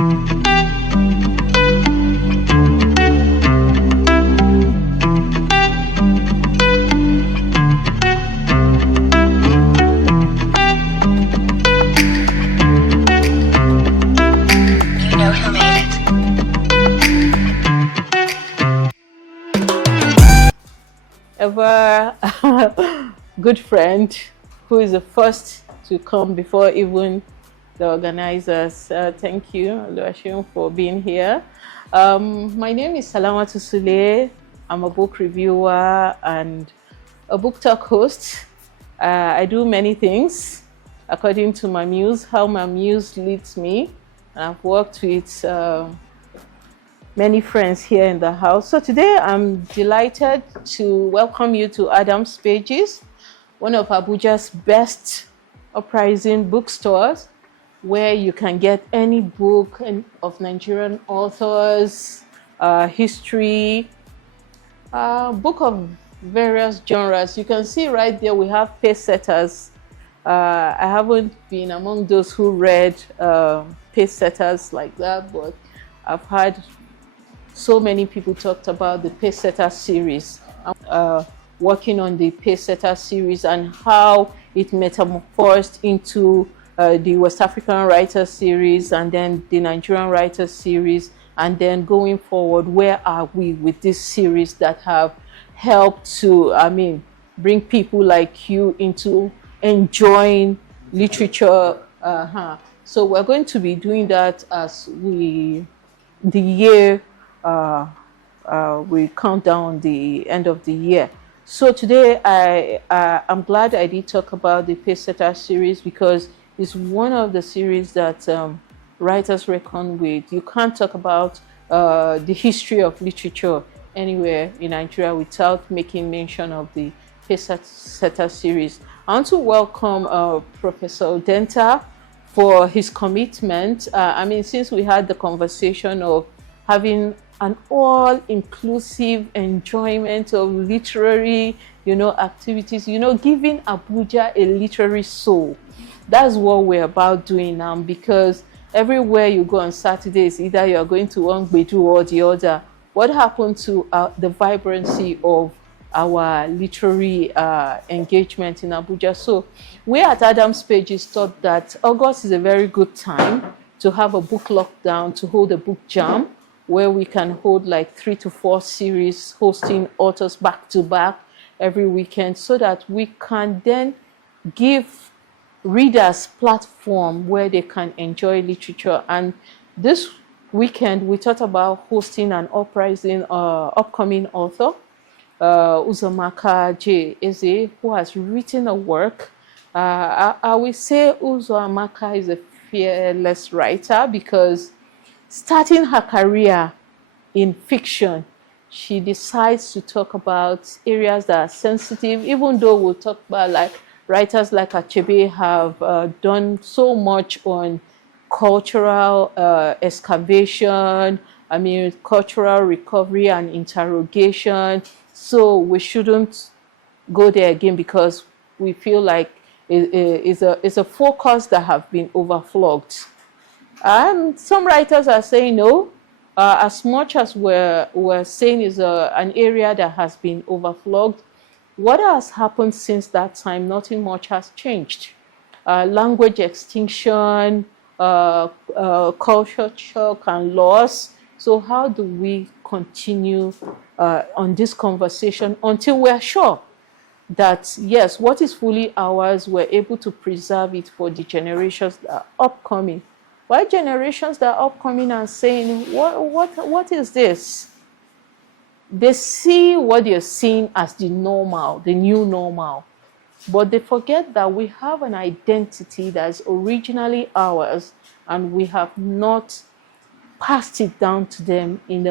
Ever good friend who is the first to come before even the organizers. Thank you, Oluwaseun, for being here. My name is Salamatu Sule. I'm a book reviewer and a book talk host. I do many things according to my muse, how my muse leads me. I've worked with many friends here in the house. So today I'm delighted to welcome you to Adam's Pages, one of Abuja's best uprising bookstores, where you can get any book of Nigerian authors, history, book of various genres. You can see right there we have pace setters. I haven't been among those who read pace setters like that, but I've had so many people talked about the pace setter series, working on the pace setter series and how it metamorphosed into the West African Writers series and then the Nigerian Writers series, and then going forward, where are we with this series that have helped to, bring people like you into enjoying literature. So we're going to be doing that as the year we count down the end of the year. So today I'm glad I did talk about the Pace Setter series, because it's one of the series that writers reckon with. You can't talk about the history of literature anywhere in Nigeria without making mention of the Pace Setter series. I want to welcome Professor Odenta for his commitment. Since we had the conversation of having an all-inclusive enjoyment of literary, activities, giving Abuja a literary soul. That's what we're about doing now, because everywhere you go on Saturdays, either you're going to one Gbedu or the other. What happened to the vibrancy of our literary engagement in Abuja? So we at Adam's Pages thought that August is a very good time to have a book lockdown, to hold a book jam, where we can hold like 3 to 4 series, hosting authors back to back every weekend, so that we can then give readers platform where they can enjoy literature. And this weekend we thought about hosting an uprising upcoming author, Uzomaka J. Eze, who has written a work. I will say Uzomaka is a fearless writer, because starting her career in fiction, she decides to talk about areas that are sensitive, even though we'll talk about like writers like Achebe have done so much on cultural excavation, cultural recovery and interrogation. So we shouldn't go there again, because we feel like it's a focus that have been overflogged. And some writers are saying no, as much as we're saying is an area that has been overflogged. What has happened since that time? Nothing much has changed. Language extinction, culture shock and loss. So how do we continue on this conversation until we're sure that, yes, what is fully ours, we're able to preserve it for the generations that are upcoming? Why generations that are upcoming are saying, what is this? They see what they're seeing as the normal, the new normal. But they forget that we have an identity that's originally ours, and we have not passed it down to them in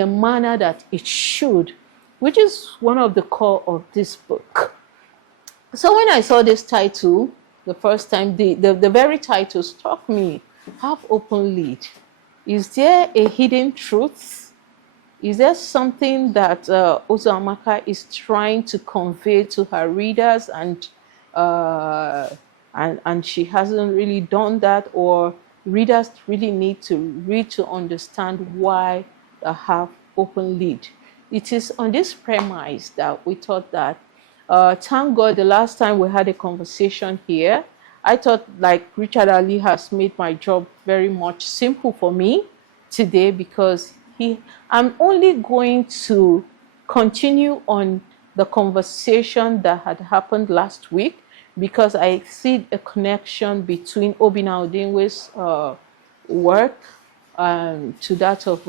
a manner that it should, which is one of the core of this book. So when I saw this title the first time, the very title struck me. Have open lead. Is there a hidden truth? Is there something that Uzomaka is trying to convey to her readers, and she hasn't really done that? Or readers really need to read to understand why I have open lead. It is on this premise that we thought that, thank God, the last time we had a conversation here, I thought like Richard Ali has made my job very much simple for me today, because I'm only going to continue on the conversation that had happened last week, because I see a connection between Obina Odinwe's work to that of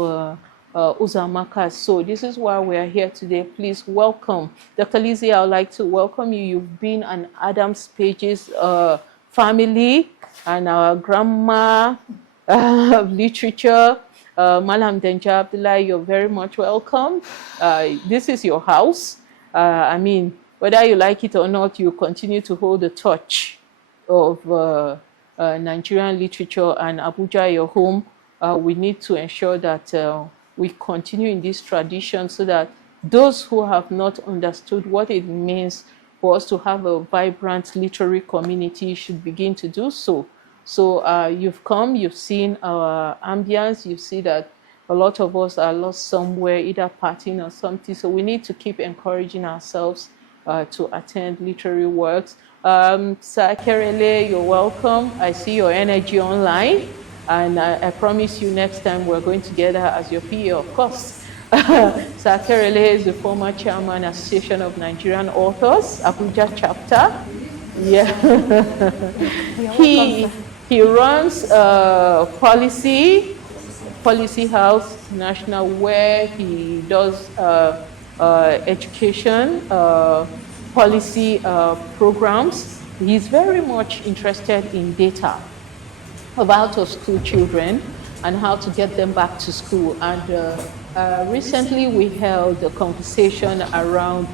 Uzamaka. So this is why we are here today. Please welcome Dr. Lizzie. I would like to welcome you. You've been an Adams Pages family and our grandma of literature. Malam Denja Abdullah, you're very much welcome. This is your house. I mean, whether you like it or not, you continue to hold the torch of Nigerian literature, and Abuja, your home. We need to ensure that we continue in this tradition, so that those who have not understood what it means for us to have a vibrant literary community should begin to do so. So you've come, you've seen our ambience, you see that a lot of us are lost somewhere, either partying or something. So we need to keep encouraging ourselves to attend literary works. Sir Kerele, you're welcome. I see your energy online, and I promise you next time we're going together as your PA, of course. Sir Kerele is the former chairman, Association of Nigerian Authors, Abuja chapter. Yeah. He runs Policy House National, where he does education policy programs. He's very much interested in data about out-of-school children and how to get them back to school. And recently we held a conversation around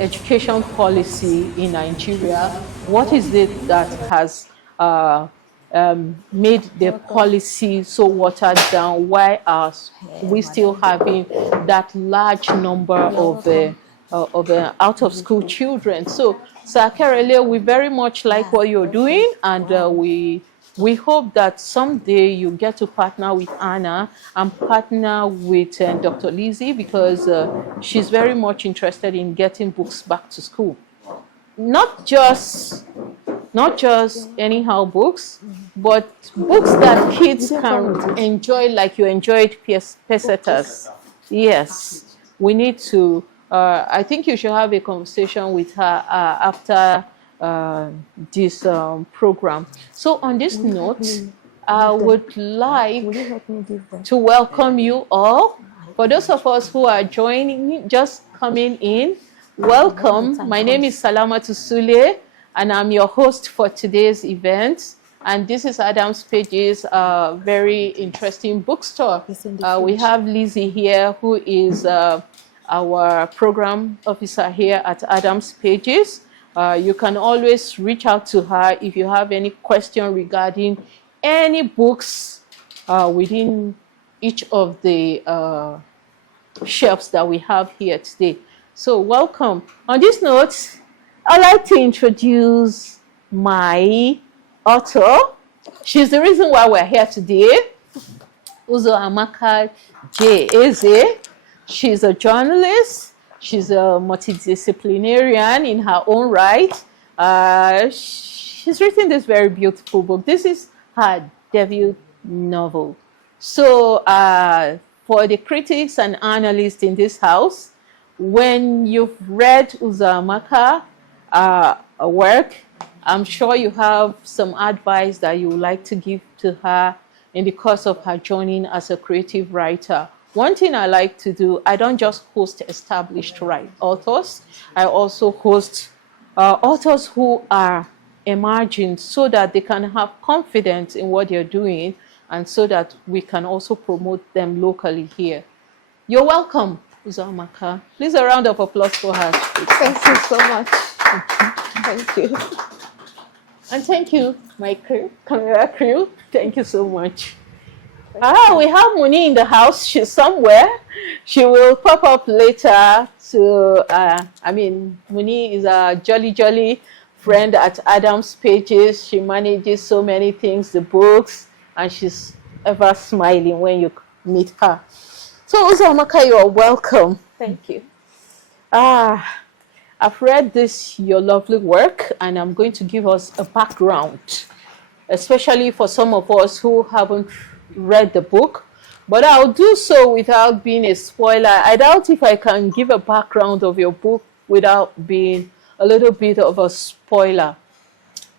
education policy in Nigeria. What is it that has made the policy so watered down? Why are we still having that large number of out-of-school children? So, Sir Kerele, we very much like what you're doing, and we hope that someday you get to partner with Anna and partner with Dr. Lizzie, because she's very much interested in getting books back to school. Not just anyhow books, but books that kids can enjoy, like you enjoyed Pesetas. Yes, we need to. I think you should have a conversation with her after this program. So on this note, I would like to welcome you all. For those of us who are joining, just coming in, welcome. My name is Salamatu Sule, and I'm your host for today's event. And this is Adams Pages, very interesting bookstore. We have Lizzie here, who is our program officer here at Adams Pages. You can always reach out to her if you have any question regarding any books within each of the shelves that we have here today. So welcome. On this note, I'd like to introduce my author. She's the reason why we're here today. Uzamaka J. Eze. She's a journalist. She's a multidisciplinarian in her own right. She's written this very beautiful book. This is her debut novel. So for the critics and analysts in this house, when you've read Uzamaka work, I'm sure you have some advice that you would like to give to her in the course of her journey as a creative writer. One thing I like to do, I don't just host established authors. I also host authors who are emerging, so that they can have confidence in what they're doing, and so that we can also promote them locally here. You're welcome, Uzamaka. Please, a round of applause for her. Thank you so much. Thank you. And thank you, my crew, camera crew. Thank you so much. We have Muni in the house. She's somewhere. She will pop up later. Muni is a jolly friend at Adam's Pages. She manages so many things, the books, and she's ever smiling when you meet her. So Uzamaka, you are welcome. Thank you. I've read this, your lovely work, and I'm going to give us a background, especially for some of us who haven't read the book. But I'll do so without being a spoiler. I doubt if I can give a background of your book without being a little bit of a spoiler.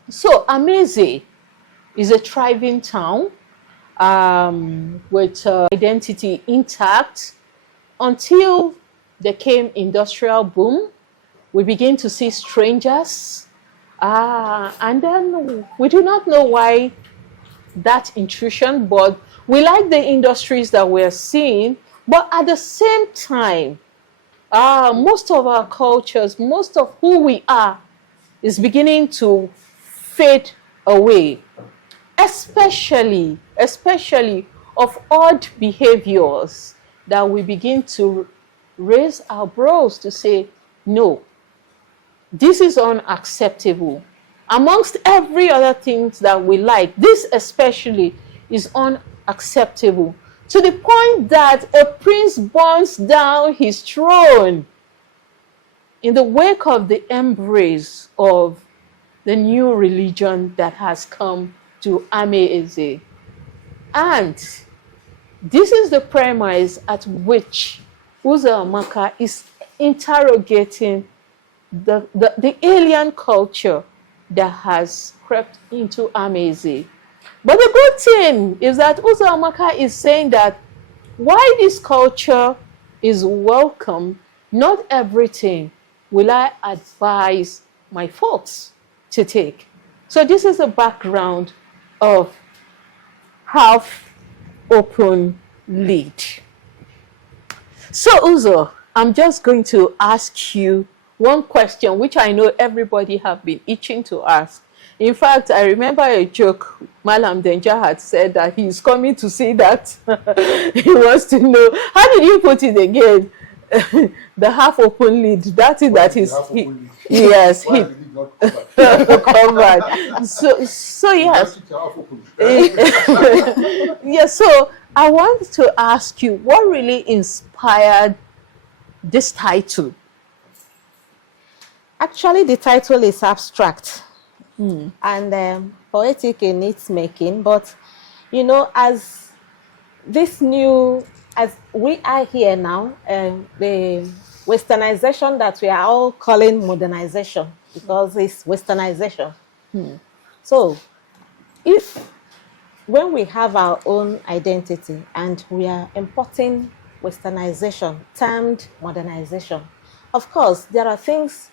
So Amaeze is a thriving town with identity intact until there came industrial boom. We begin to see strangers, and then we do not know why that intrusion, but we like the industries that we're seeing. But at the same time, most of our cultures, most of who we are, is beginning to fade away, especially of odd behaviors that we begin to raise our brows to say, no, this is unacceptable. Amongst every other things that we like, this especially is unacceptable. To the point that a prince burns down his throne in the wake of the embrace of the new religion that has come to Amaeze. And this is the premise at which Uzamaka is interrogating the alien culture that has crept into Amaeze. But the good thing is that Uzamaka is saying that while this culture is welcome, not everything will I advise my folks to take. So this is the background of Half Open Lead. So Uzo, I'm just going to ask you one question, which I know everybody have been itching to ask. In fact, I remember a joke Malam Denja had said that he's coming to see that. He wants to know, how did you put it again? The half open lead. That is that is yes, he covered. So yes. Yes, so I want to ask you, what really inspired this title? Actually, the title is abstract and poetic in its making. But, you know, as we are here now, the westernization that we are all calling modernization, because it's westernization. So, when we have our own identity and we are importing westernization, termed modernization, of course, there are things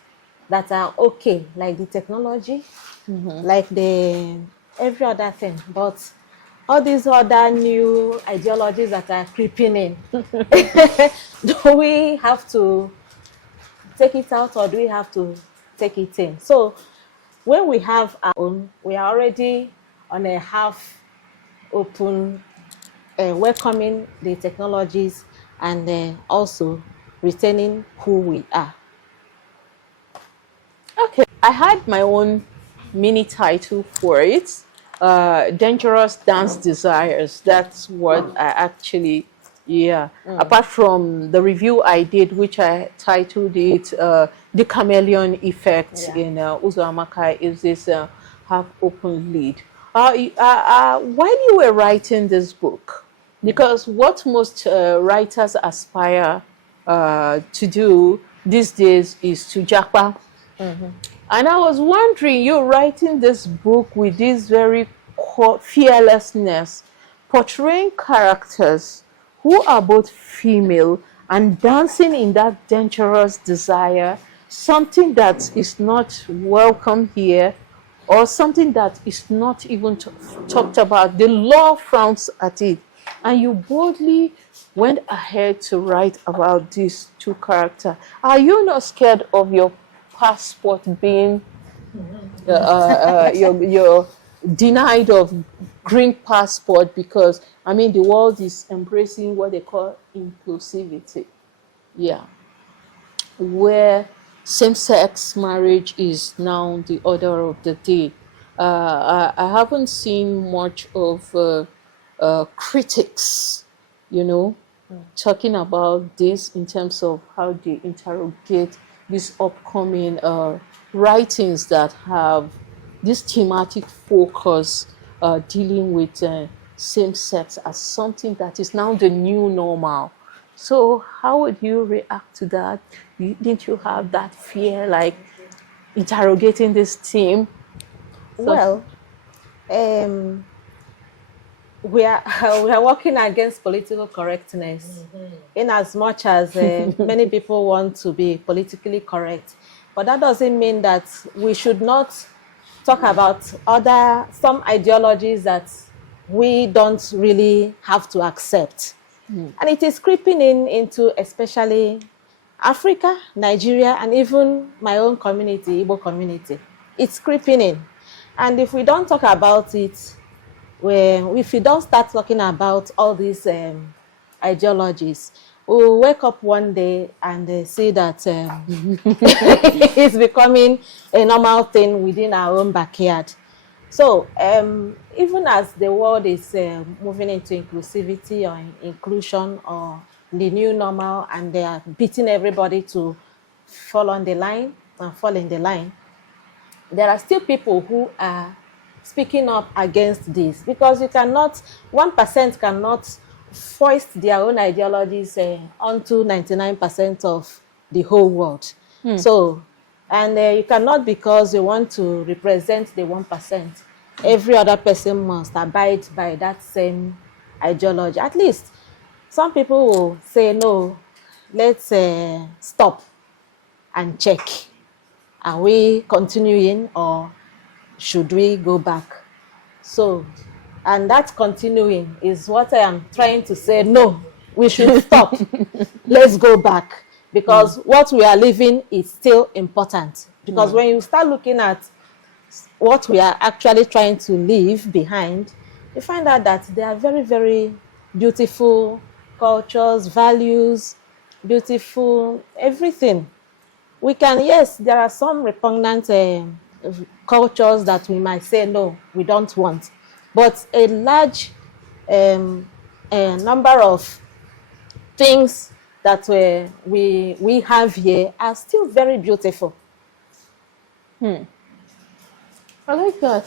that are okay, like the technology, like every other thing. But all these other new ideologies that are creeping in, do we have to take it out or do we have to take it in? So when we have our own, we are already on a half open, welcoming the technologies and also retaining who we are. Okay, I had my own mini title for it, Dangerous Dance Desires. That's what I actually, apart from the review I did, which I titled it The Chameleon Effect in Uzamaka, is this half-open lead. While you were writing this book, because what most writers aspire to do these days is to japa. And I was wondering, you're writing this book with this very fearlessness, portraying characters who are both female and dancing in that dangerous desire, something that is not welcome here, or something that is not even talked about. The law frowns at it. And you boldly went ahead to write about these two characters. Are you not scared of your passport being you're denied of green passport? Because I mean the world is embracing what they call inclusivity, where same-sex marriage is now the order of the day. I haven't seen much of critics, you know, talking about this in terms of how they interrogate these upcoming writings that have this thematic focus dealing with same sex as something that is now the new normal. So, how would you react to that? Didn't you have that fear, like interrogating this theme? So, Well, um, we are we are working against political correctness, in as much as many people want to be politically correct, but that doesn't mean that we should not talk about some ideologies that we don't really have to accept. And it is creeping into especially Africa, Nigeria, and even my own community, Igbo community. It's creeping in. And if we don't talk about it, if you don't start talking about all these ideologies, we'll wake up one day and see that it's becoming a normal thing within our own backyard. So even as the world is moving into inclusivity or inclusion or the new normal, and they are beating everybody to fall on the line and fall in the line, there are still people who are speaking up against this, because you cannot, 1% cannot foist their own ideologies onto 99% of the whole world. So, and you cannot, because you want to represent the 1%, every other person must abide by that same ideology. At least some people will say, no, let's stop and check. Are we continuing, or should we go back? So, and that continuing is what I am trying to say. No, we should stop. Let's go back, because what we are living is still important. Because when you start looking at what we are actually trying to leave behind, you find out that they are very, very beautiful cultures, values, beautiful everything. We can, yes, there are some repugnant cultures that we might say, no, we don't want. But a large number of things that we have here are still very beautiful. I like that.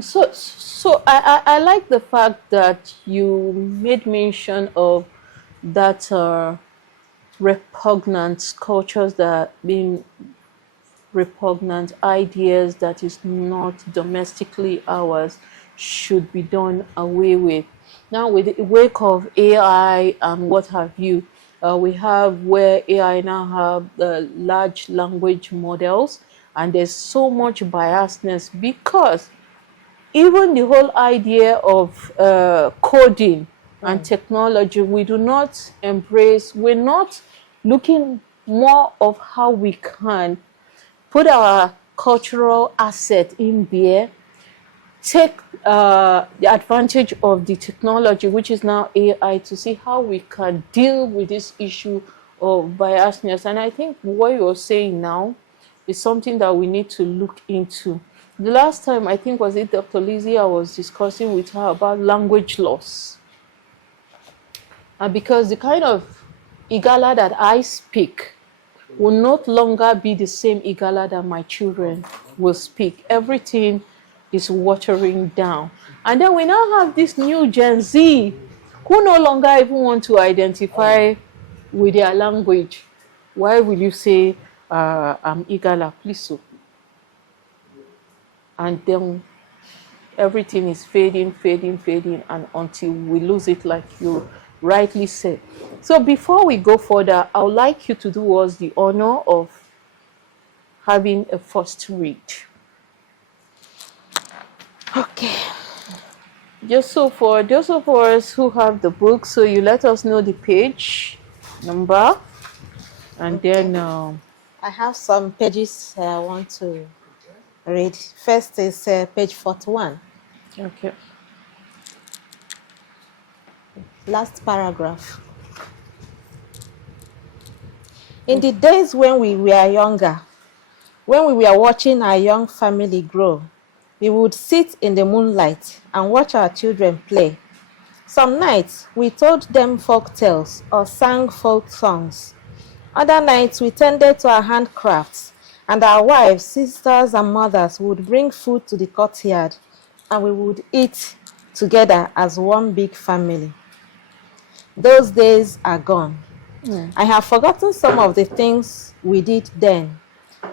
So I like the fact that you made mention of that repugnant cultures that are being repugnant ideas that is not domestically ours should be done away with. Now, with the wake of AI and what have you, we have where AI now have the large language models, and there's so much biasness because even the whole idea of coding and technology, we do not embrace, we're not looking more of how we can put our cultural asset in there, take the advantage of the technology, which is now AI, to see how we can deal with this issue of biasness. And I think what you're saying now is something that we need to look into. The last time, I think, was it Dr. Lizzie, I was discussing with her about language loss. And because the kind of Igala that I speak will not longer be the same Igala that my children will speak. Everything is watering down. And then we now have this new Gen Z who no longer even want to identify with their language. Why will you say, I'm Igala, please? So. And then everything is fading, and until we lose it, like you rightly said. So before we go further, I would like you to do us the honor of having a first read. Okay. Just so for those of us who have the book, so you let us know the page number, and then I have some pages I want to read. First is page 41. okay. Last paragraph. In the days when we were younger, when we were watching our young family grow, we would sit in the moonlight and watch our children play. Some nights, we told them folk tales or sang folk songs. Other nights, we tended to our handcrafts, and our wives, sisters, and mothers would bring food to the courtyard, and we would eat together as one big family. Those days are gone. I have forgotten some of the things we did then.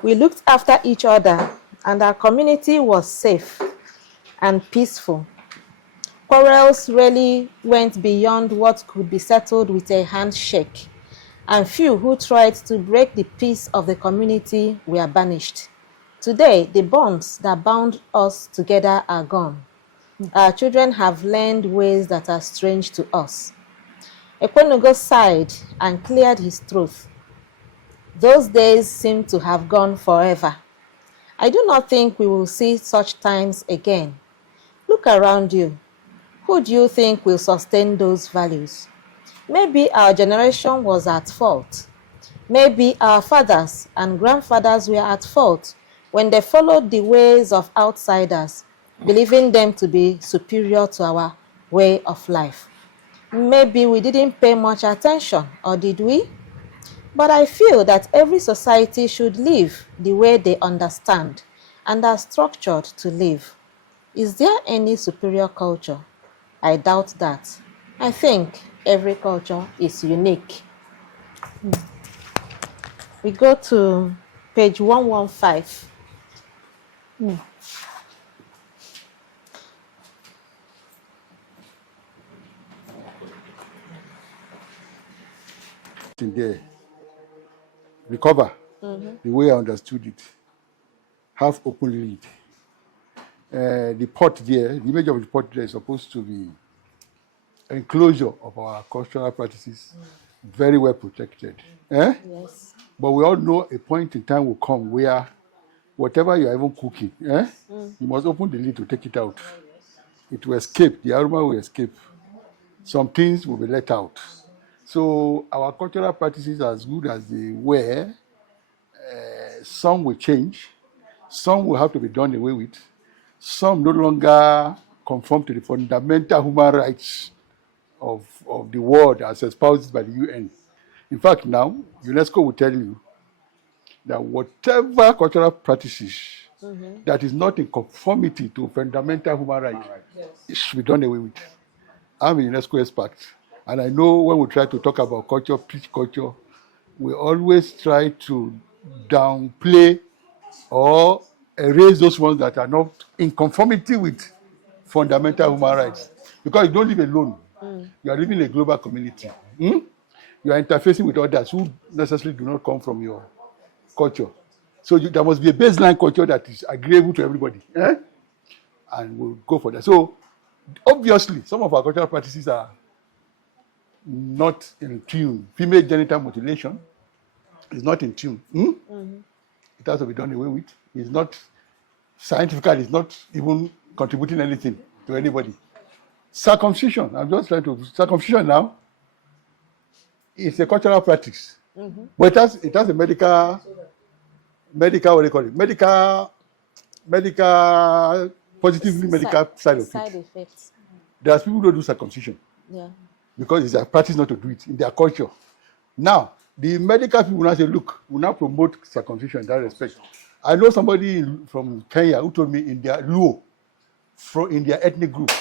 We looked after each other, and our community was safe and peaceful. Quarrels really went beyond what could be settled with a handshake, and few who tried to break the peace of the community were banished. Today, the bonds that bound us together are gone. Our children have learned ways that are strange to us. Ekwenugo sighed and cleared his throat. Those days seem to have gone forever. I do not think we will see such times again. Look around you. Who do you think will sustain those values? Maybe our generation was at fault. Maybe our fathers and grandfathers were at fault when they followed the ways of outsiders, believing them to be superior to our way of life. Maybe we didn't pay much attention, or did we? But I feel that every society should live the way they understand and are structured to live. Is there any superior culture? I doubt that. I think every culture is unique. We go to page 115. In there, recover the way I understood it. Half open lid. The pot there, the image of the pot there is supposed to be enclosure of our cultural practices, very well protected. Yes. But we all know a point in time will come where whatever you are even cooking, you must open the lid to take it out. It will escape, the aroma will escape. Some things will be let out. So our cultural practices, as good as they were, some will change, some will have to be done away with, some no longer conform to the fundamental human rights of the world as espoused by the UN. In fact, now, UNESCO will tell you that whatever cultural practices that is not in conformity to fundamental human rights, it should be done away with. I'm a UNESCO expert, and I know when we try to talk about culture, preach culture, we always try to downplay or erase those ones that are not in conformity with fundamental human rights. Because you don't live alone. You are living in a global community. You are interfacing with others who necessarily do not come from your culture. So there must be a baseline culture that is agreeable to everybody. And we'll go for that. So obviously, some of our cultural practices are not in tune. Female genital mutilation is not in tune. It has to be done away with. It's not scientific, it's not even contributing anything to anybody. Circumcision, I'm just trying to, circumcision now, it's a cultural practice. But it has a medical, what do you call it? Positively medical side of Side it. effects. There's people who don't do circumcision. Yeah. Because it's a practice not to do it in their culture. Now, the medical people now say, look, we now promote circumcision in that respect. I know somebody from Kenya who told me in their Luo, in their ethnic group,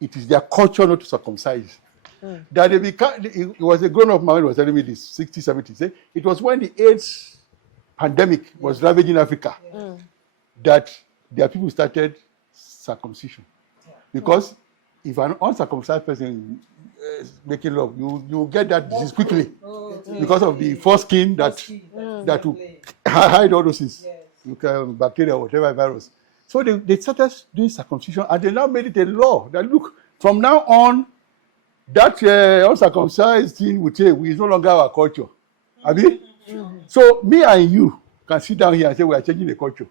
it is their culture not to circumcise. That they it was a grown-up man who was telling me this, 60, 70, say, it was when the AIDS pandemic was ravaging Africa that their people started circumcision. Because if an uncircumcised person making love, you get that disease quickly because of the foreskin that will hide all those things, bacteria or whatever virus. So they started doing circumcision, and they now made it a law that look, from now on, that uncircumcised thing is no longer our culture. So me and you can sit down here and say we are changing the culture.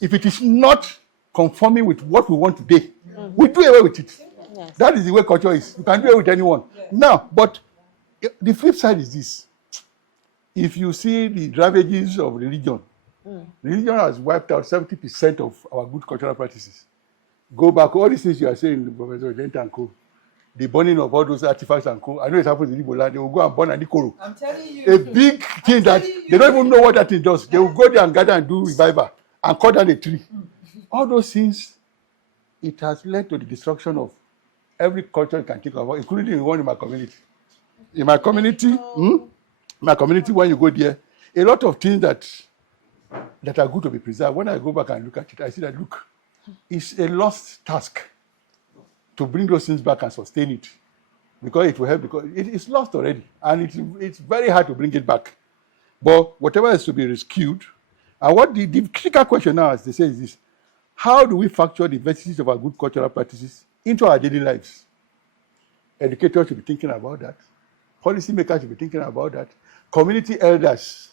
If it is not conforming with what we want today, we do away with it. Yes. That is the way culture is. You can do it with anyone. Now, but the flip side is this. If you see the ravages of religion, religion has wiped out 70% of our good cultural practices. Go back, all these things you are saying, Professor Dent and Co. The burning of all those artifacts and Co. I know it happens in Igbo land. They will go and burn Anikoro. I'm telling you. A big thing that they don't even know what that thing does. They will go there and gather and do revival and cut down a tree. All those things, it has led to the destruction of every culture you can think of, including the one in my community. In my community, when you go there, a lot of things that are good to be preserved. When I go back and look at it, I see that, look, it's a lost task to bring those things back and sustain it, because it will help, because it's lost already, and it's very hard to bring it back. But whatever is to be rescued, and what the critical question now, as they say, is this: how do we factor the vestiges of our good cultural practices into our daily lives? Educators should be thinking about that. Policymakers should be thinking about that. Community elders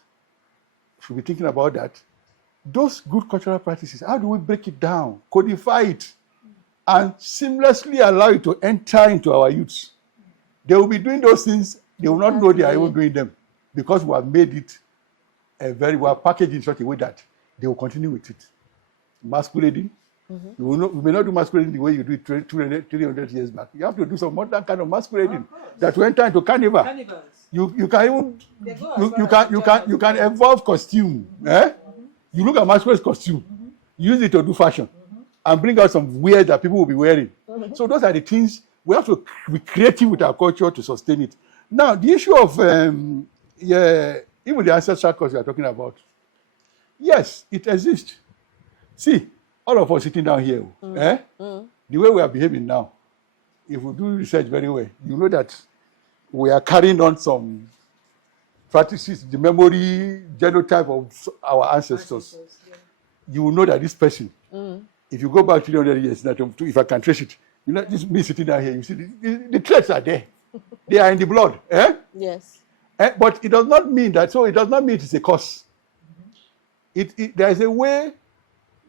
should be thinking about that. Those good cultural practices, how do we break it down, codify it, and seamlessly allow it to enter into our youths? They will be doing those things, they will not know they are even doing them, because we have made it we have packaged in such a way that they will continue with it. Masquerading. You may not do masquerading the way you do it 300 years back. You have to do some modern kind of masquerading that will enter into carnival. Cannibals. You can even you can evolve costume. You look at masquerade costume, use it to do fashion, and bring out some wear that people will be wearing. So those are the things we have to be creative with our culture to sustain it. Now the issue of even the ancestral culture you are talking about, yes, it exists. See, all of us sitting down here, the way we are behaving now, if we do research very well, you know that we are carrying on some practices, the memory genotype of our ancestors. You will know that this person, if you go back 300 years, if I can trace it, you know, this me sitting down here, you see the traits are there. They are in the blood. Yes. But it does not mean that, so it does not mean it is a cause. There is a way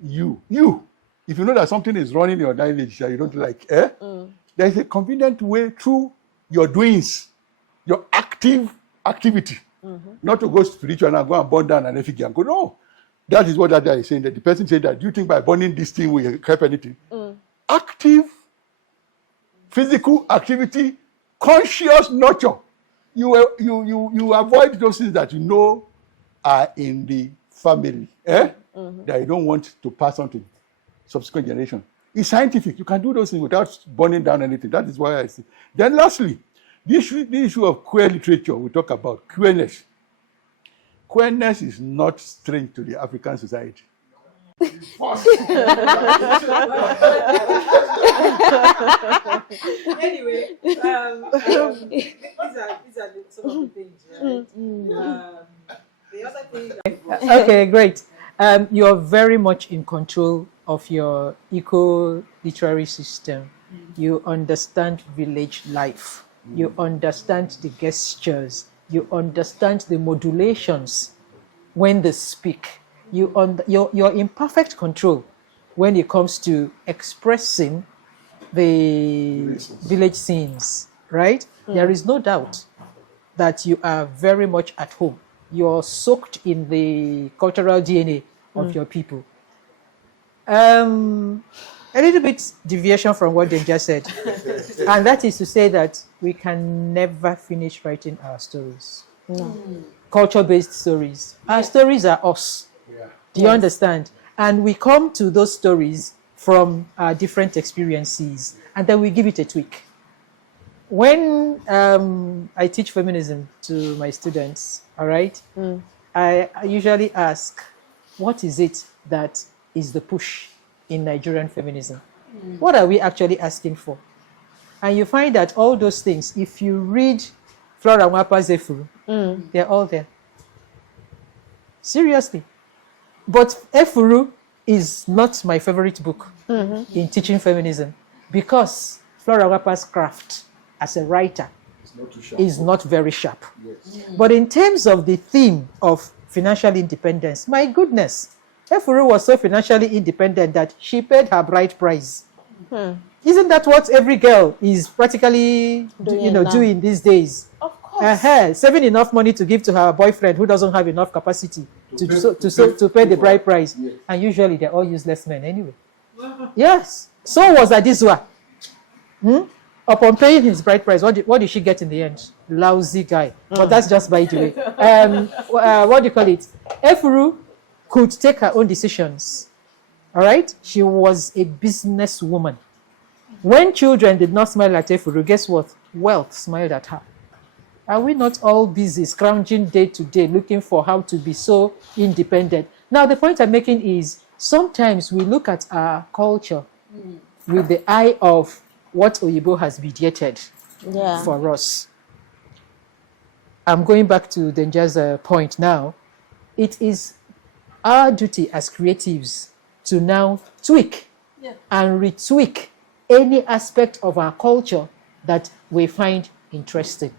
if you know that something is running in your lineage that you don't like, there is a convenient way through your doings, your activity, not to go spiritual and go and burn down an effigy and go, no. That is what that guy is saying, that the person said that, do you think by burning this thing will help anything? Active, physical activity, conscious nurture. You avoid those things that you know are in the family, that you don't want to pass on to subsequent generation. It's scientific. You can do those things without burning down anything. That is why I see. Then lastly, the issue of queer literature we talk about, queerness. Queerness is not strange to the African society. Anyway, these are some of the things, right? The other thing. Okay, great. You're very much in control of your eco-literary system. You understand village life. You understand the gestures. You understand the modulations when they speak. You're in perfect control when it comes to expressing the village scenes, right? There is no doubt that you are very much at home. You're soaked in the cultural DNA of your people. A little bit deviation from what they just said. And that is to say that we can never finish writing our stories. No. Culture-based stories. Our stories are us. Do you understand? And we come to those stories from our different experiences, and then we give it a tweak. When I teach feminism to my students, all right, I usually ask, what is it that is the push in Nigerian feminism? What are we actually asking for? And you find that all those things, if you read Flora Nwapa's Efuru, they're all there. Seriously. But Efuru is not my favorite book in teaching feminism, because Flora Nwapa's craft as a writer is not very sharp. Yes. But in terms of the theme of financial independence, my goodness, Efuru was so financially independent that she paid her bride price. Isn't that what every girl is practically doing these days? Of course. Saving enough money to give to her boyfriend who doesn't have enough capacity to pay the bride price. Yes. And usually they're all useless men anyway. Yes. So was Adizwa. Upon paying his bride price, what did she get in the end? Lousy guy. But that's just by the way. What do you call it? Efuru could take her own decisions. All right? She was a businesswoman. When children did not smile at Efuru, guess what? Wealth smiled at her. Are we not all busy scrounging day to day looking for how to be so independent? Now, the point I'm making is sometimes we look at our culture with the eye of what Oyibo has mediated for us. I'm going back to Denja's point now. It is our duty as creatives to now tweak and retweak any aspect of our culture that we find interesting.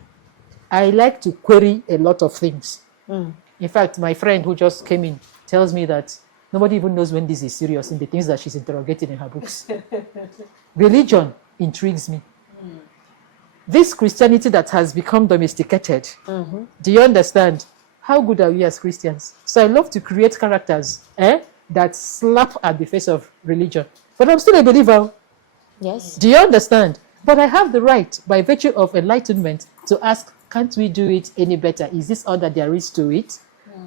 I like to query a lot of things. In fact, my friend who just came in tells me that nobody even knows when this is serious in the things that she's interrogating in her books. Religion intrigues me. This Christianity that has become domesticated, do you understand? How good are we as Christians? So I love to create characters that slap at the face of religion. But I'm still a believer. Yes. Do you understand? But I have the right, by virtue of enlightenment, to ask, can't we do it any better? Is this all that there is to it?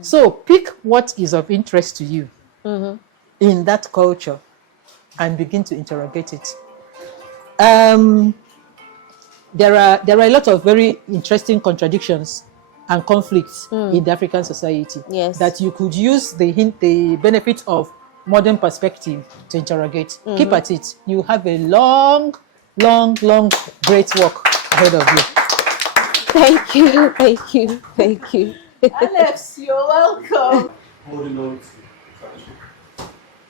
So pick what is of interest to you in that culture and begin to interrogate it. There are a lot of very interesting contradictions and conflicts in the African society that you could use the benefit of modern perspective to interrogate. Keep at it. You have a long, great work ahead of you. Thank you. Alex, you're welcome. Holding on to tradition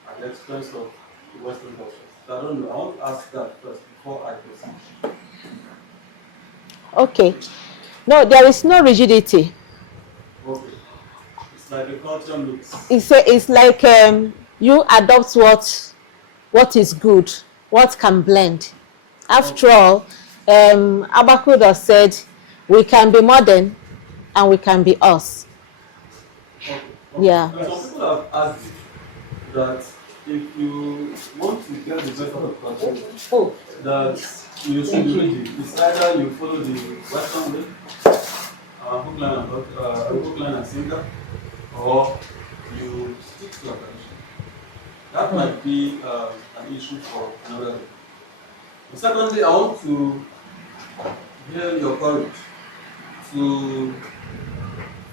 at the expense of the Western culture. So I don't know. I want to ask that first before I proceed. Okay. No, there is no rigidity. Okay. It's like a culture mix. It's like you adopt what is good, what can blend. After all, Abakudo said, we can be modern and we can be us. Okay. Yeah. Now, some people have asked that if you want to get the best out of culture, that you should be rigid. It's either you follow the Western way, hook, line, and sinker, or you stick to your tradition. That might be an issue for another day. And secondly, I want to hear your courage to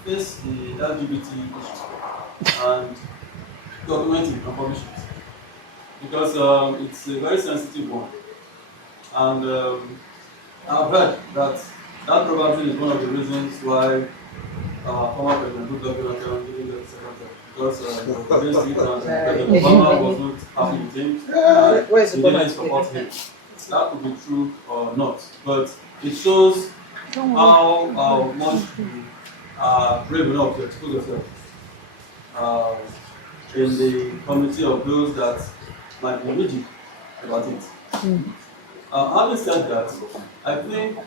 face the LGBT issue and document it and publish it. Because it's a very sensitive one. And I've heard that probably is one of the reasons why our former president, Goodluck Jonathan, didn't get the second term. Because he was against it and President Obama was not happy with him. He didn't support him. That could be true or not. But it shows how much you are brave enough to expose yourself in the community of those that might be rigid about it. Having said that, I think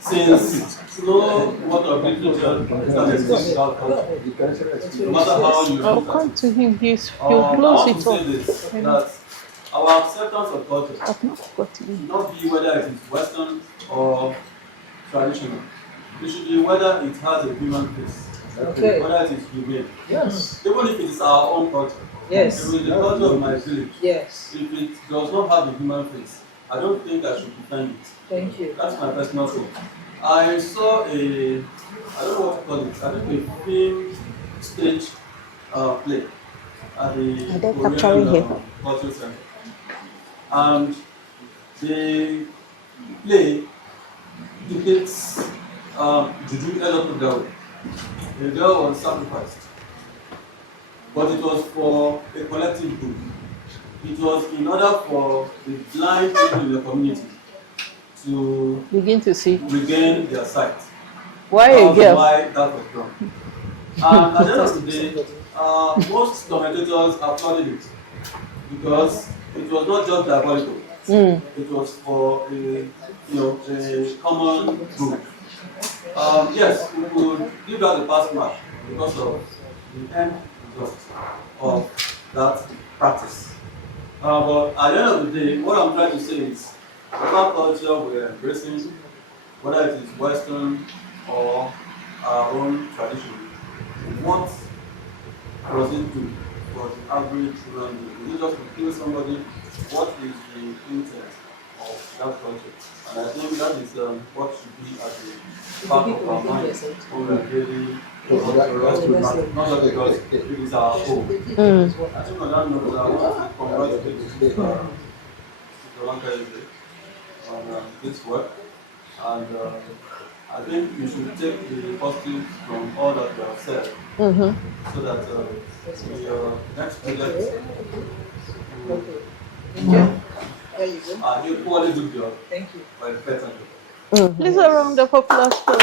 since no water of literature is an existing without culture, no matter how you I'll look come at to him. He'll I close want it to off. say this, that our acceptance of culture I've not forgotten. should not be whether it is Western or traditional. It should be whether it has a human face, whether it is humane. Yes. Even if it is our own culture. Yes. If it is the culture of my village, Yes. if it does not have a human face, I don't think I should defend it. Thank you. That's my personal thing. I saw I don't know what to call it, I think a film stage play at the Are they capturing Korean him? Cultural Center. And the play depicts Juju Eloko girl. The girl was sacrificed. But it was for a collective good. It was in order for the blind people in the community to Begin to see. regain their sight. Why That a was girl? why that was done. And at the end of the day, most commentators applauded it because it was not just diabolical. It was for a common good. Yes, we could give that a pass mark because of the end result of that practice. But at the end of the day, what I'm trying to say is, whatever culture we're embracing, whether it is Western or our own tradition, what does it do for the average human being? Is it just to kill somebody? What is the intent of that culture? And I think that is what should be at the back of our mind when we are really not just because it is our home. I think on that note, I want to congratulate Sri Lanka on this work. And I think you should take the positives from all that you have said, so that in your next project, you equally good job. Thank you. By the better job. Please a round of applause for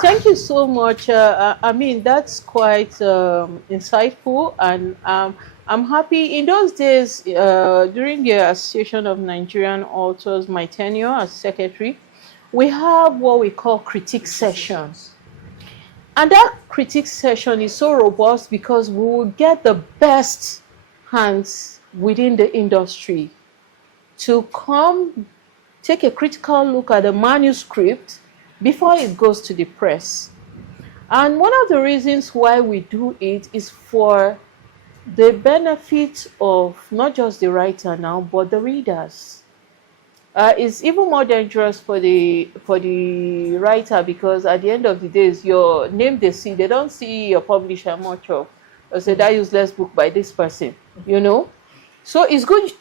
Thank you so much. I mean, that's quite insightful, and I'm happy. In those days, during the Association of Nigerian Authors, my tenure as secretary, we have what we call critique sessions. And that critique session is so robust because we will get the best hands within the industry to come take a critical look at the manuscript before it goes to the press. And one of the reasons why we do it is for the benefit of not just the writer now, but the readers. It's even more dangerous for the writer, because at the end of the day, it's your name they see. They don't see your publisher much of. They say that useless book by this person, you know. So it's good.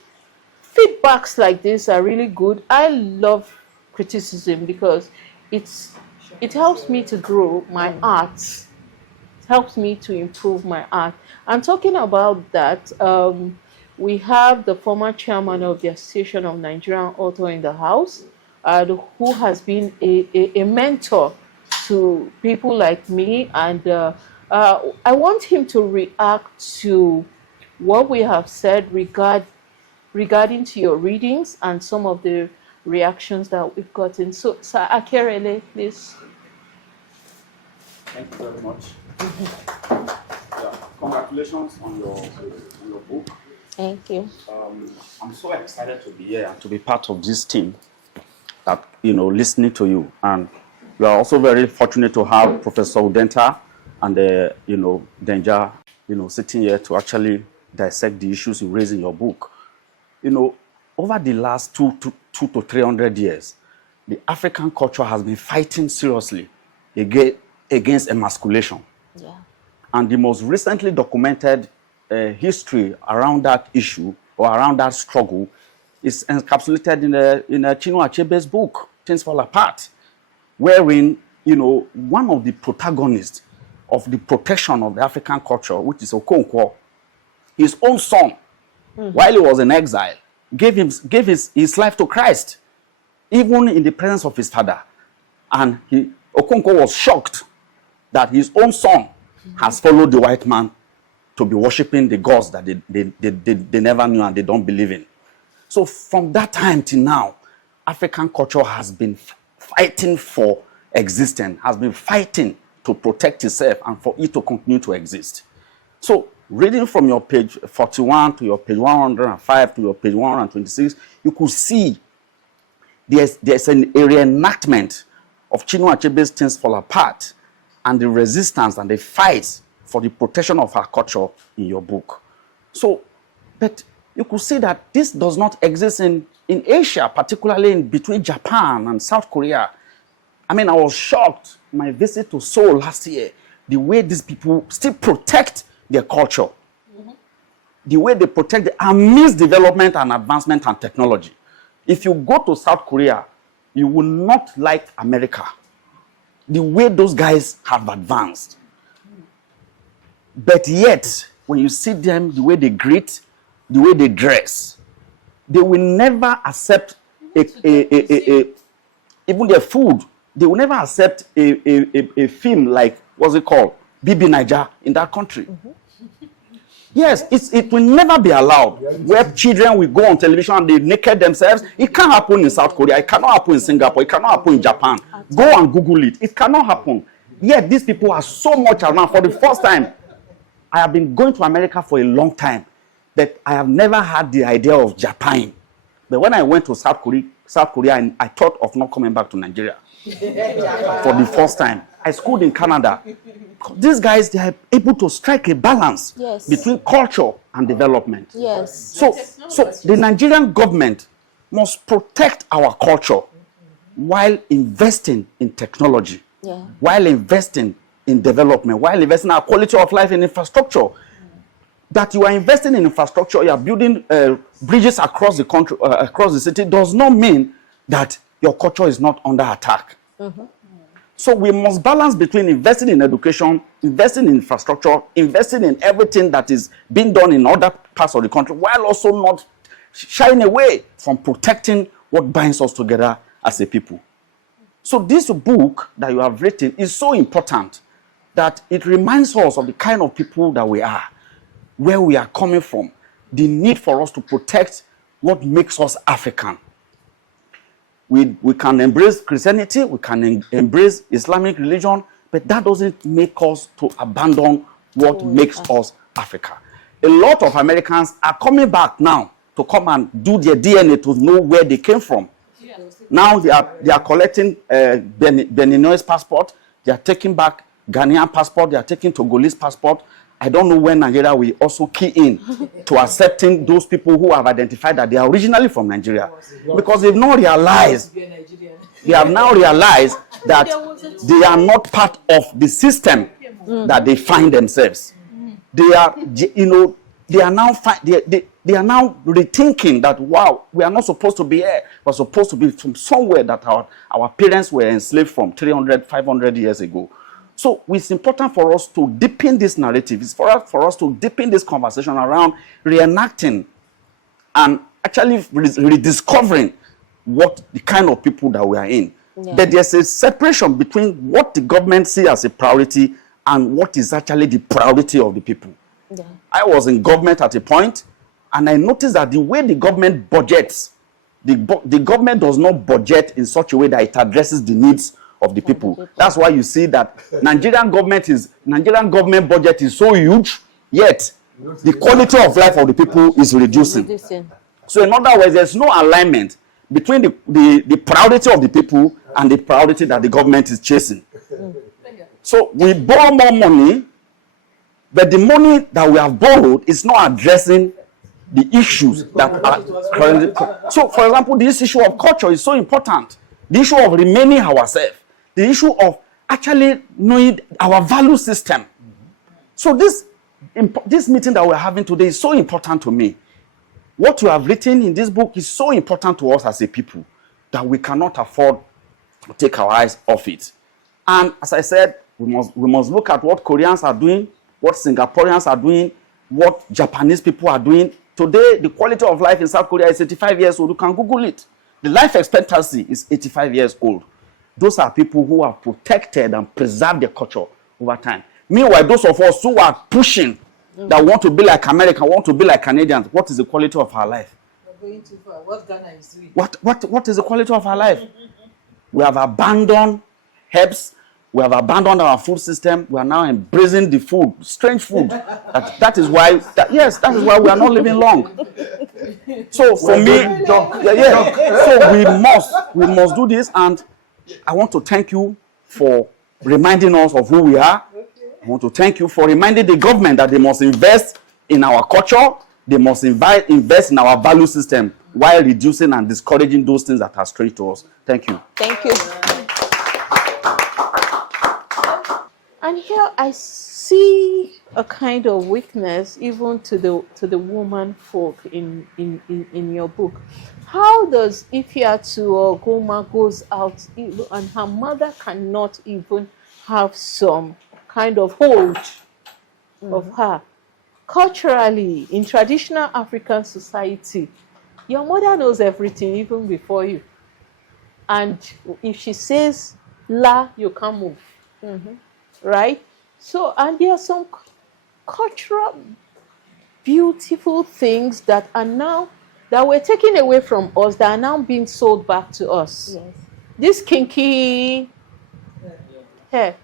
Feedbacks like this are really good. I love criticism because it helps me to grow my art. It helps me to improve my art. And talking about that, we have the former chairman of the Association of Nigerian Authors in the house, who has been a mentor to people like me. And I want him to react to what we have said regarding to your readings and some of the reactions that we've gotten. So, Sir Akerele, please. Thank you very much. Yeah, congratulations on your book. Thank you. I'm so excited to be here and to be part of this team that, listening to you. And we are also very fortunate to have Professor Udenta and, Danger, sitting here to actually dissect the issues you raise in your book. Over the last 200 to 300 years, the African culture has been fighting seriously against emasculation. Yeah. And the most recently documented history around that issue or around that struggle is encapsulated in Chinua Achebe's book, Things Fall Apart, wherein, one of the protagonists of the protection of the African culture, which is Okonkwo, his own son, while he was in exile, gave his life to Christ, even in the presence of his father. And Okonkwo was shocked that his own son has followed the white man to be worshiping the gods that they never knew and they don't believe in. So from that time till now, African culture has been fighting for existence, has been fighting to protect itself and for it to continue to exist. So reading from your page 41 to your page 105 to your page 126, you could see there's a reenactment of Chinua Achebe's Things Fall Apart and the resistance and the fight for the protection of our culture in your book. So, but you could see that this does not exist in Asia, particularly between Japan and South Korea. I mean, I was shocked my visit to Seoul last year, the way these people still protect their culture, the way they protect amidst development and advancement and technology. If you go to South Korea, you will not like America, the way those guys have advanced. But yet, when you see them, the way they greet, the way they dress, they will never accept even their food. They will never accept a film like, what's it called, Bibi Naija in that country. Yes, it will never be allowed where children will go on television and they naked themselves. It can't happen in South Korea. It cannot happen in Singapore. It cannot happen in Japan. Go and Google it. It cannot happen. Yet these people are so much around. For the first time, I have been going to America for a long time, but I have never had the idea of Japan. But when I went to South Korea, I thought of not coming back to Nigeria for the first time. I schooled in Canada. These guys, they are able to strike a balance between culture and development. Yes. So the Nigerian government must protect our culture while investing in technology, while investing in development, while investing in our quality of life and infrastructure. That you are investing in infrastructure, you are building bridges across the country, across the city, does not mean that your culture is not under attack. So we must balance between investing in education, investing in infrastructure, investing in everything that is being done in other parts of the country, while also not shying away from protecting what binds us together as a people. So this book that you have written is so important that it reminds us of the kind of people that we are, where we are coming from, the need for us to protect what makes us African. We can embrace Christianity, we can embrace Islamic religion, but that doesn't make us to abandon what makes us Africa. A lot of Americans are coming back now to come and do their DNA to know where they came from. Now they are collecting Beninese passport, they are taking back Ghanaian passport, they are taking Togolese passport. I don't know when Nigeria will also key in to accepting those people who have identified that they are originally from Nigeria. Because they've not realized, they have now realized that they are not part of the system that they find themselves. They are, they are now rethinking that, wow, we are not supposed to be here. We're supposed to be from somewhere that our parents were enslaved from 300, 500 years ago. So it's important for us to deepen this narrative. It's for us to deepen this conversation around reenacting and actually rediscovering what the kind of people that we are in. But there's a separation between what the government sees as a priority and what is actually the priority of the people. I was in government at a point, and I noticed that the way the government budgets, the government does not budget in such a way that it addresses the needs of the people. That's why you see that Nigerian government budget is so huge, yet the quality of life of the people is reducing. So in other words, there's no alignment between the priority of the people and the priority that the government is chasing. So we borrow more money, but the money that we have borrowed is not addressing the issues that are currently. So for example, this issue of culture is so important. The issue of remaining ourselves. The issue of actually knowing our value system. So this meeting that we're having today is so important to me. What you have written in this book is so important to us as a people that we cannot afford to take our eyes off it. And as I said, we must look at what Koreans are doing, what Singaporeans are doing, what Japanese people are doing. Today, the quality of life in South Korea is 85 years old. You can Google it. The life expectancy is 85 years old. Those are people who have protected and preserved their culture over time. Meanwhile, those of us who are pushing that want to be like America, want to be like Canadians, what is the quality of our life? We're going too far. What Ghana is doing? What is the quality of our life? We have abandoned herbs. We have abandoned our food system. We are now embracing the food, strange food. That is why we are not living long. So for me, so we must do this, and I want to thank you for reminding us of who we are. I want to thank you for reminding the government that they must invest in our culture. They must invest in our value system while reducing and discouraging those things that are strange to us. Thank you. Thank you. And here I see a kind of weakness even to the woman folk in your book. How does Ifiatu or Goma goes out and her mother cannot even have some kind of hold of her? Culturally, in traditional African society, your mother knows everything even before you. And if she says la, you can't move. Right? So, and there are some cultural beautiful things that are now, that were taken away from us, that are now being sold back to us. Yes. This kinky hair.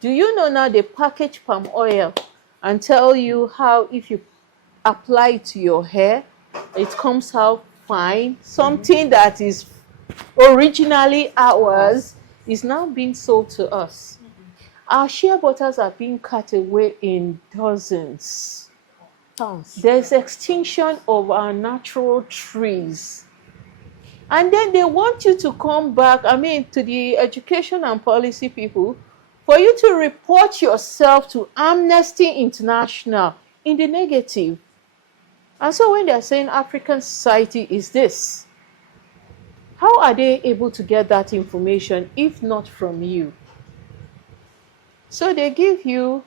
Do you know now they package palm oil and tell you how if you apply it to your hair, it comes out fine. Something that is originally ours is now being sold to us. Our shea butters are being cut away in dozens. Tons. There's extinction of our natural trees. And then they want you to come back, to the education and policy people, for you to report yourself to Amnesty International in the negative. And so when they're saying African society is this, how are they able to get that information if not from you? So they give you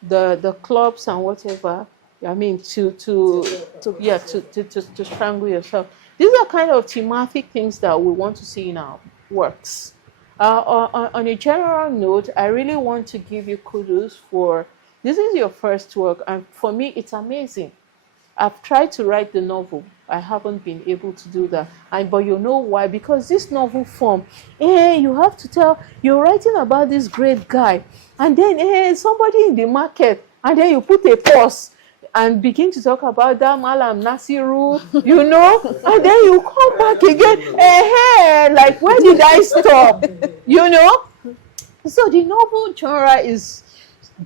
the clubs and whatever, to strangle yourself. These are kind of thematic things that we want to see in our works. On a general note, I really want to give you kudos for, this is your first work, and for me, it's amazing. I've tried to write the novel. I haven't been able to do that. But you know why? Because this novel form, you have to tell, you're writing about this great guy, and then somebody in the market, and then you put a pause and begin to talk about that Malam Nasiru, and then you come back again, like, where did I stop? So the novel genre is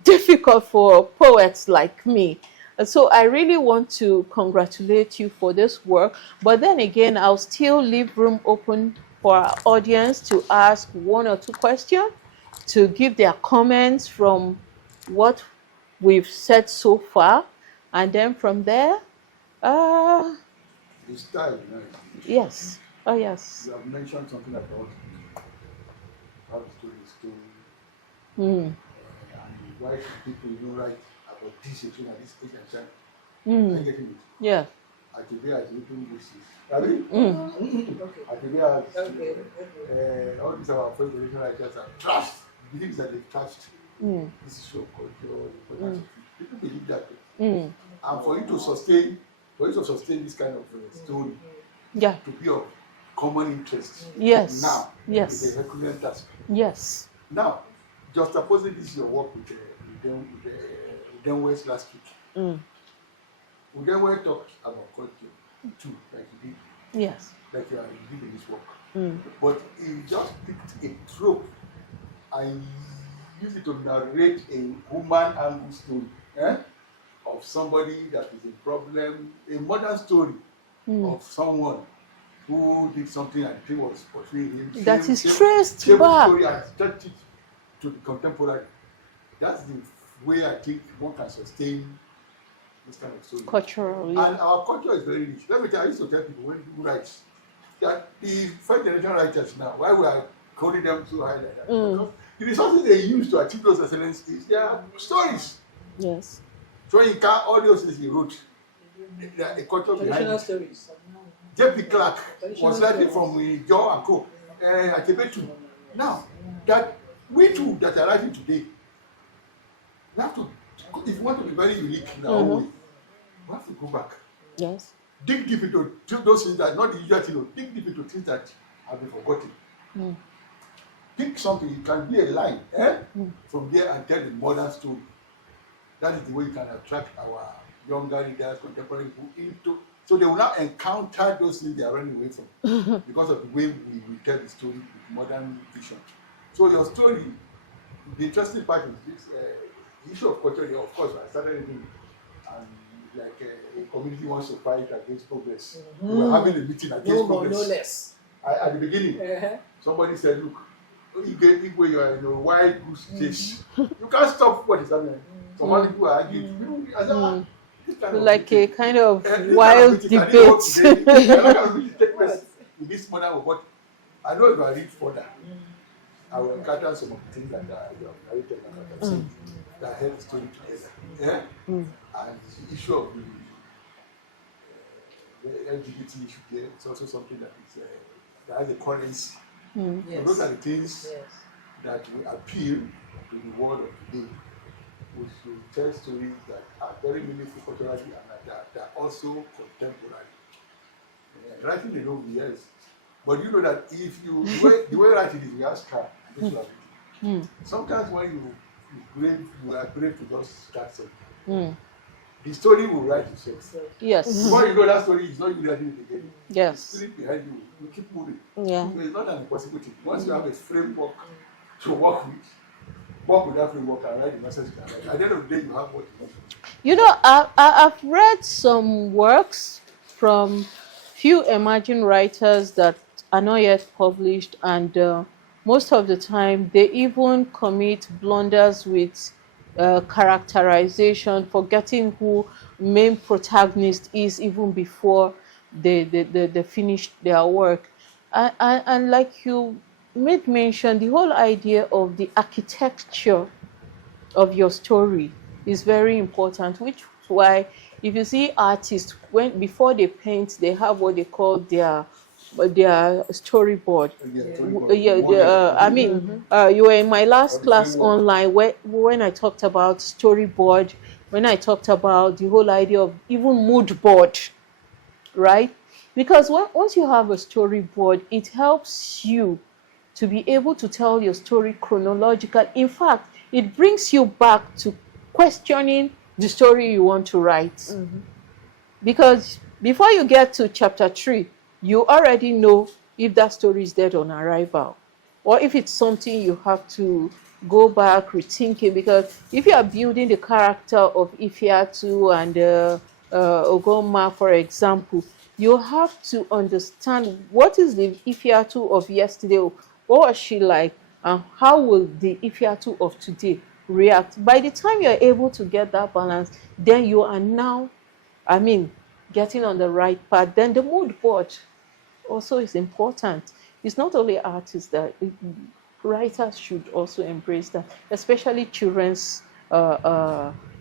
difficult for poets like me. So I really want to congratulate you for this work. But then again, I'll still leave room open for our audience to ask one or two questions, to give their comments from what we've said so far. And then from there, The style, yes. Oh, yes. You have mentioned something about how the story is told, Mm. and why should people write about this issue at this age and time. Mm. I'm getting it. Yeah. Activate as little voices. I mean, Activate as all these our first generation writers are trust. Believe that they trust. This is so culture. People believe that. And for you to sustain this kind of story, to be of common interest. Yes. Now, Yes. is a Herculean task. Yes. Now, juxtaposing this your work with West last week. Udenwe talked about culture too, like you did. Yes. Like you did in this work. But he just picked a trope and used it to narrate a human angle story of somebody that is in problem, a modern story of someone who did something and he was portraying him. That is traced back. Story and stretched it to the contemporary. That's the way I think one can sustain this kind of story. Cultural, And our culture is very rich. Let me tell you, I used to tell people when people write that the first generation writers now, why we are calling them so high like that? Because the resources they use to achieve those excellences, they are stories. Yes. So you can't, all those things he wrote, a culture behind Traditional it. stories. J.P. Clark was writing from Joe and Co. Akebetu. Now, that we too that are writing today, we have to, if you want to be very unique in our own way, we have to go back. Yes. Dig deep into those things that not the usual thing, dig deep into things that have been forgotten. Pick something, it can be a line, from there and tell a modern story. That is the way you can attract our younger readers, contemporary people into, so they will not encounter those things they are running away from because of the way we tell the story with modern vision. So your story, the interesting part is this issue of culture. Of course, I started reading, and like a community wants to fight against progress. We were having a meeting against No more, progress. no less. At the beginning, somebody said, "Look, Igwe, you are in a wild goose chase. You can't stop what is happening." Some other people are arguing. Like a kind of wild debate. In this modern world, but I know if I read further, I will encounter some of the things that you have narrated that help the story together. And the issue of the LGBT issue there is also something that is that has a currency. Yes. So those are the things that will appeal to the world of today. we should tell stories that are very meaningful culturally and that are also contemporary. Writing alone, yes. But you know that if you, the way writing is, you have scar, this will have sometimes when you are brave to just start something. The story will write itself. Yes. Before you know that story, it's not you writing it again. Yes. The spirit behind you, you keep moving. Yeah. So it's not an impossible thing. Once you have a framework to work with that framework and write the message you can write. At the end of the day, you have what you want. You know, I've read some works from few emerging writers that are not yet published, and most of the time they even commit blunders with characterization, forgetting who main protagonist is even before they finish their work. And like you made mention, the whole idea of the architecture of your story is very important, which is why if you see artists, when before they paint, they have what they call their storyboard. I mean, you were in my last class online when I talked about storyboard, when I talked about the whole idea of even mood board, right? Because once you have a storyboard, it helps you to be able to tell your story chronological. In fact, it brings you back to questioning the story you want to write. Because before you get to chapter 3, you already know if that story is dead on arrival, or if it's something you have to go back rethinking. Because if you are building the character of Ifiatu and Ogoma, for example, you have to understand what is the Ifiatu of yesterday, what was she like, and how will the Ifiatu of today react. By the time you're able to get that balance, then you are now, getting on the right path. Then the mood board also is important. It's not only artists that writers should also embrace that, especially children's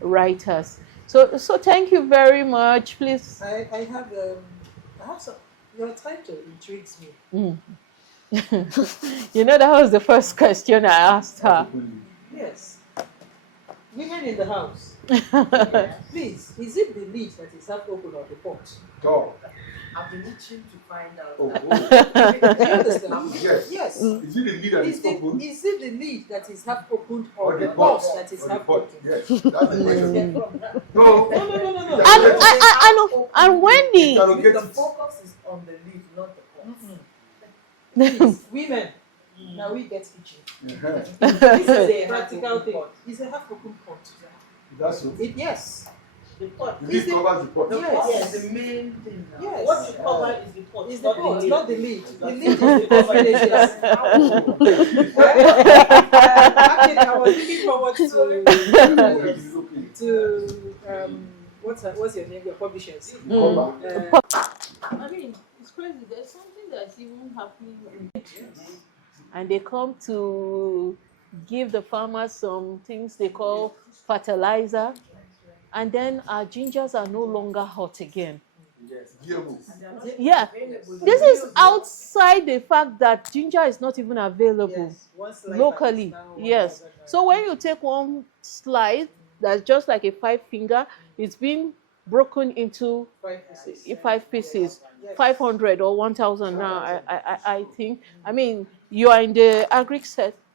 writers. So thank you very much. Please. I have some. Your title intrigues me. That was the first question I asked her. Yes. Women in the house. Please, is it the lid that is half open or the pot? Door. I've been itching to find out. Oh, Do you understand? yes. Yes. Is it the lid that is open? Is it the lid that is half opened or Or the the pot pot that is or the half pot? open? Yes, that's the question. No. And when The focus is on the lid, not the pot. Please, women, now we get itchy. This is a practical thing. It's a half open pot. That's so. Yes. The pot. The lid covers the pot. The Yes. pot is the main thing now. Yes. What you cover is the pot. It's the pot, not the lid. The lid is the the combination. Actually, I was looking forward to what's your name? Your publishers. It's crazy. There's something that's even happening. And they come to give the farmers some things they call fertilizer. And then our gingers are no longer hot again. Yeah, this is outside the fact that ginger is not even available locally. Yes, so when you take one slice that's just like a 5 finger, it's been broken into 5 pieces, 500 or 1,000 now. I think. You are in the agri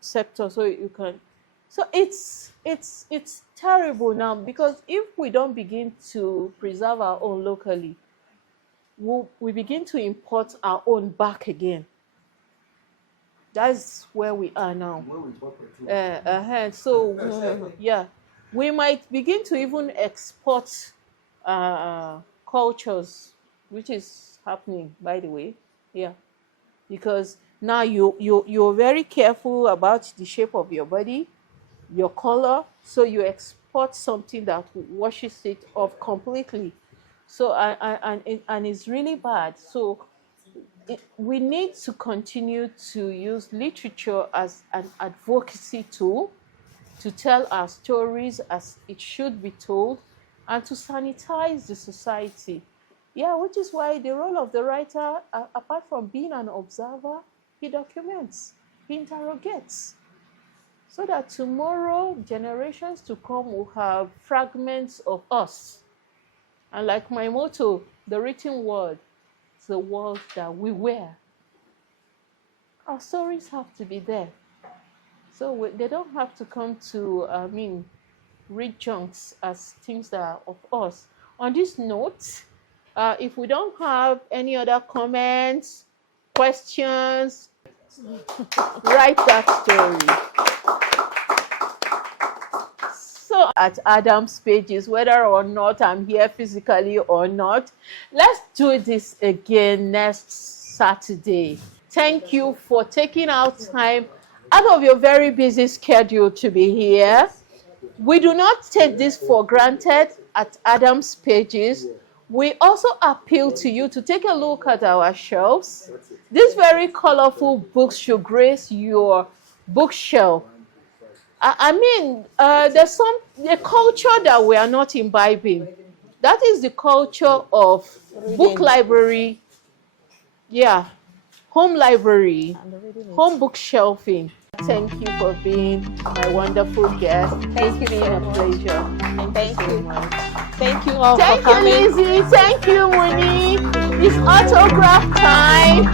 sector, so you can. So it's terrible now, because if we don't begin to preserve our own locally, we begin to import our own back again. That's where we are now. So yeah, we might begin to even export cultures, which is happening, by the way. Yeah, because now you're very careful about the shape of your body, your color, so you export something that washes it off completely. So and it's really bad. So we need to continue to use literature as an advocacy tool to tell our stories as it should be told, and to sanitize the society. Yeah, which is why the role of the writer, apart from being an observer, he documents, he interrogates. so that tomorrow, generations to come will have fragments of us. And like my motto, the written word is the world that we wear. Our stories have to be there. So they don't have to come to, read junks as things that are of us. On this note, if we don't have any other comments, questions, write that story. So at Adam's pages, whether or not I'm here physically or not, let's do this again next Saturday. Thank you for taking out time out of your very busy schedule to be here. We do not take this for granted at Adam's pages. We also appeal to you to take a look at our shelves. These very colorful books should grace your bookshelf. There's a culture that we are not imbibing. That is the culture of book library, home library, home bookshelving. Thank you for being my wonderful guest. It's been a pleasure. Thank so you. much. Thank you all Thank for you, coming. Lizzie. Thank you, Muni. It's autograph time.